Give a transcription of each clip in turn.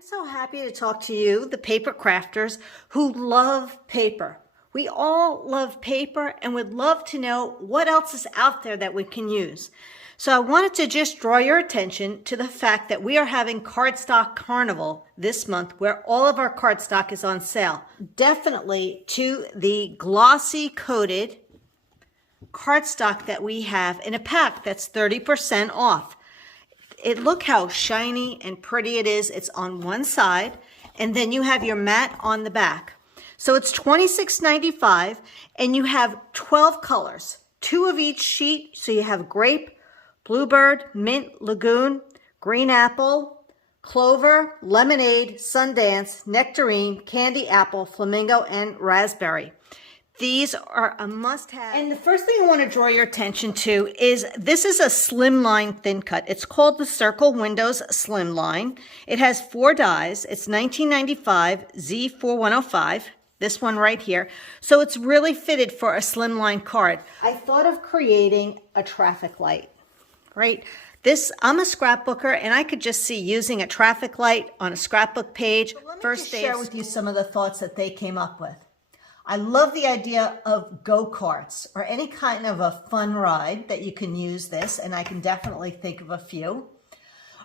I'm so happy to talk to you, the paper crafters who love paper. We all love paper and would love to know what else is out there that we can use. So I wanted to just draw your attention to the fact that we are having Cardstock Carnival this month where all of our cardstock is on sale. Definitely to the glossy coated cardstock that we have in a pack that's 30% off. Look how shiny and pretty it is. It's on one side, and then you have your mat on the back. So it's $26.95, and you have 12 colors, 2 of each sheet. So you have grape, bluebird, mint, lagoon, green apple, clover, lemonade, sundance, nectarine, candy apple, flamingo, and raspberry. These are a must-have. And the first thing I want to draw your attention to is this is a slimline thin cut. It's called the Circle Windows Slimline. It has 4 dies. It's $19.95 Z4105. This one right here. So it's really fitted for a slimline card. I thought of creating a traffic light, right? I'm a scrapbooker, and I could just see using a traffic light on a scrapbook page. So let me just share with you some of the thoughts that they came up with. I love the idea of go-karts or any kind of a fun ride that you can use this, and I can definitely think of a few.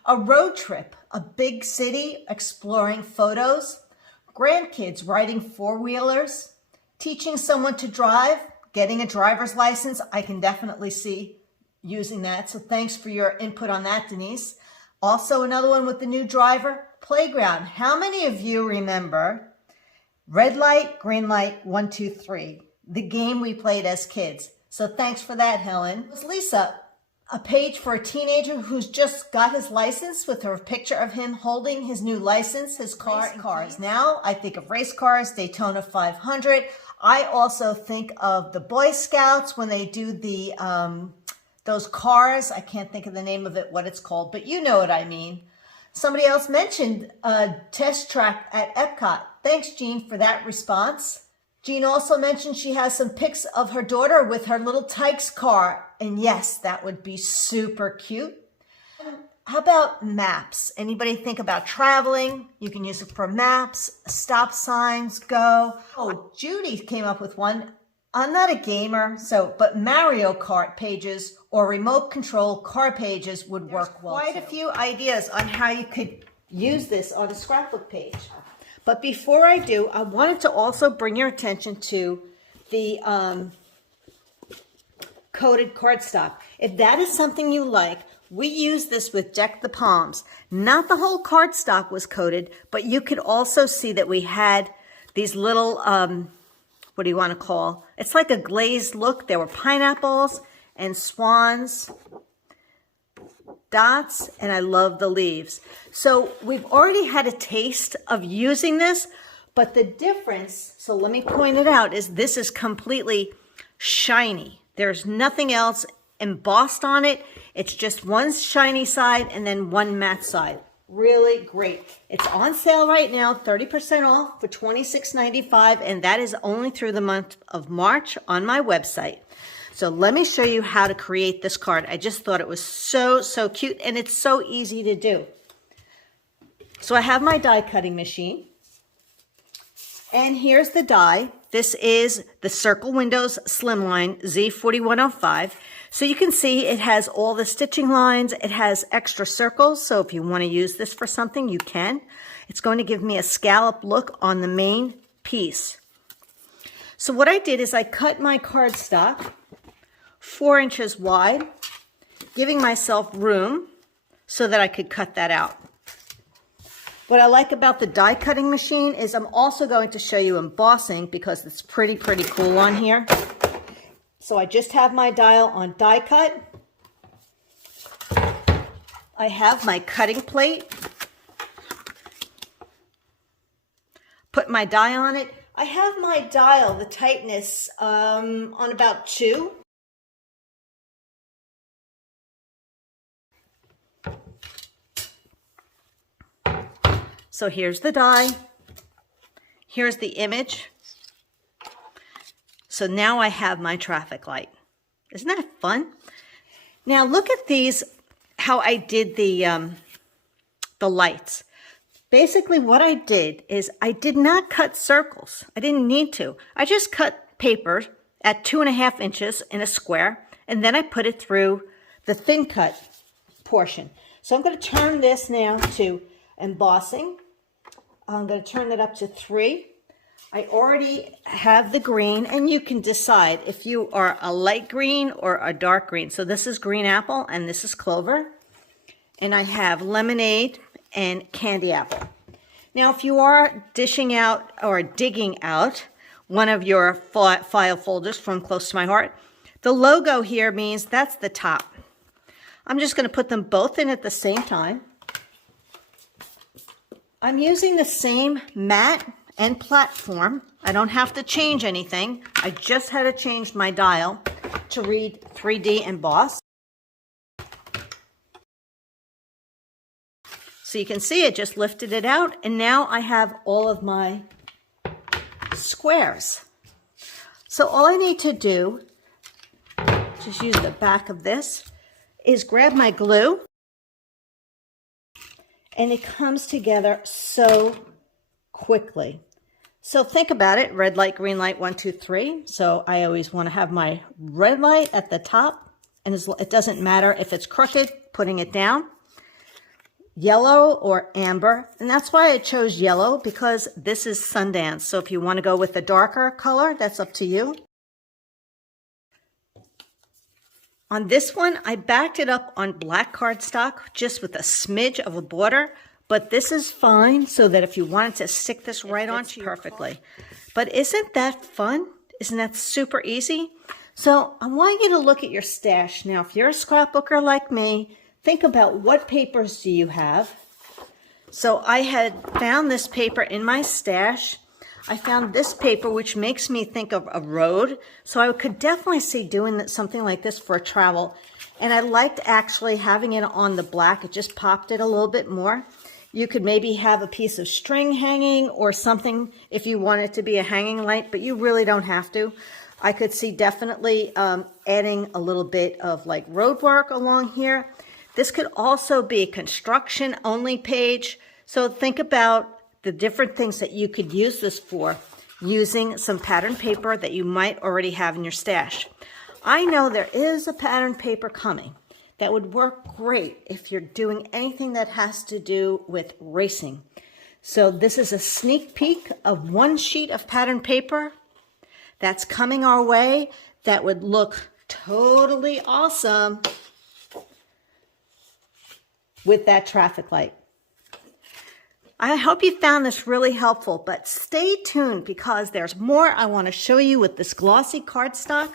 A road trip, a big city, exploring photos, grandkids riding four-wheelers, teaching someone to drive, getting a driver's license. I can definitely see using that. So thanks for your input on that, Denise. Also another one with the new driver, playground. How many of you remember red light, green light, 1, 2, 3, the game we played as kids? So thanks for that, Helen. It was Lisa, a page for a teenager who's just got his license with a picture of him holding his new license, his car, and cars. Now I think of race cars, Daytona 500. I also think of the Boy Scouts when they do the those cars. I can't think of the name of it, what it's called, but you know what I mean. Somebody else mentioned a test track at Epcot. Thanks, Jean, for that response. Jean also mentioned she has some pics of her daughter with her little Tykes car. And yes, that would be super cute. How about maps? Anybody think about traveling? You can use it for maps, stop signs, go. Oh, Judy came up with one. I'm not a gamer, but Mario Kart pages or remote control car pages would work well. Quite a few ideas on how you could use this on a scrapbook page. But before I do, I wanted to also bring your attention to the coated cardstock. If that is something you like, we use this with Deck the Palms. Not the whole cardstock was coated, but you could also see that we had these little, what do you want to call? It's like a glazed look. There were pineapples and swans, dots, and I love the leaves. So we've already had a taste of using this, but the difference, so let me point it out, is this is completely shiny. There's nothing else embossed on it. It's just one shiny side and then one matte side. Really great. It's on sale right now, 30% off for $26.95, and that is only through the month of March on my website. So let me show you how to create this card. I just thought it was so cute, and it's so easy to do. So I have my die cutting machine, and here's the die. This is the Circle Windows Slimline Z4105. So you can see it has all the stitching lines. It has extra circles, so if you want to use this for something, you can. It's going to give me a scallop look on the main piece. So what I did is I cut my cardstock 4 inches wide, giving myself room so that I could cut that out. What I like about the die cutting machine is I'm also going to show you embossing because it's pretty cool on here. So I just have my dial on die cut. I have my cutting plate. Put my die on it. I have my dial, the tightness, on about 2. So here's the die. Here's the image. So now I have my traffic light. Isn't that fun? Now look at these, how I did the lights. Basically what I did is I did not cut circles. I didn't need to. I just cut paper at 2.5 inches in a square, and then I put it through the thin cut portion. So I'm going to turn this now to embossing. I'm going to turn it up to 3. I already have the green, and you can decide if you are a light green or a dark green. So this is green apple and this is clover. And I have lemonade and candy apple. Now, if you are dishing out or digging out one of your file folders from Close to My Heart, the logo here means that's the top. I'm just going to put them both in at the same time. I'm using the same mat and platform. I don't have to change anything. I just had to change my dial to read 3D emboss. So you can see it just lifted it out, and now I have all of my squares. So all I need to do, just use the back of this, is grab my glue, and it comes together so quickly. So think about it, red light, green light, 1, 2, 3. So I always want to have my red light at the top, and it doesn't matter if it's crooked, putting it down. Yellow or amber, and that's why I chose yellow, because this is Sundance. So if you want to go with a darker color, that's up to you. On this one, I backed it up on black cardstock just with a smidge of a border, but this is fine so that if you wanted to stick this right onto perfectly. But isn't that fun? Isn't that super easy? So I want you to look at your stash. Now, if you're a scrapbooker like me, think about what papers do you have. So I had found this paper in my stash. I found this paper, which makes me think of a road. So I could definitely see doing something like this for travel. And I liked actually having it on the black. It just popped it a little bit more. You could maybe have a piece of string hanging or something if you want it to be a hanging light, but you really don't have to. I could see definitely adding a little bit of like road work along here. This could also be a construction only page. So think about the different things that you could use this for using some pattern paper that you might already have in your stash. I know there is a pattern paper coming that would work great if you're doing anything that has to do with racing. So this is a sneak peek of one sheet of pattern paper that's coming our way that would look totally awesome with that traffic light. I hope you found this really helpful, but stay tuned because there's more I want to show you with this glossy cardstock,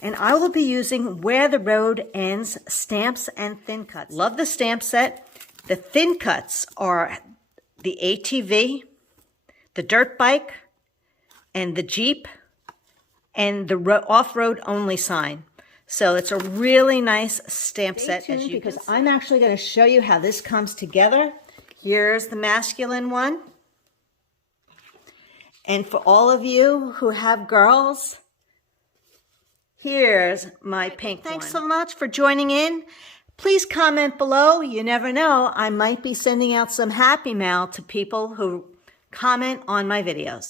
and I will be using Where the Road Ends stamps and thin cuts. Love the stamp set. The thin cuts are the ATV, the dirt bike, and the Jeep, and the off-road only sign. So it's a really nice stamp set, as you because I'm actually going to show you how this comes together. Here's the masculine one. And for all of you who have girls, here's my pink one. Thanks so much for joining in. Please comment below. You never know, I might be sending out some happy mail to people who comment on my videos.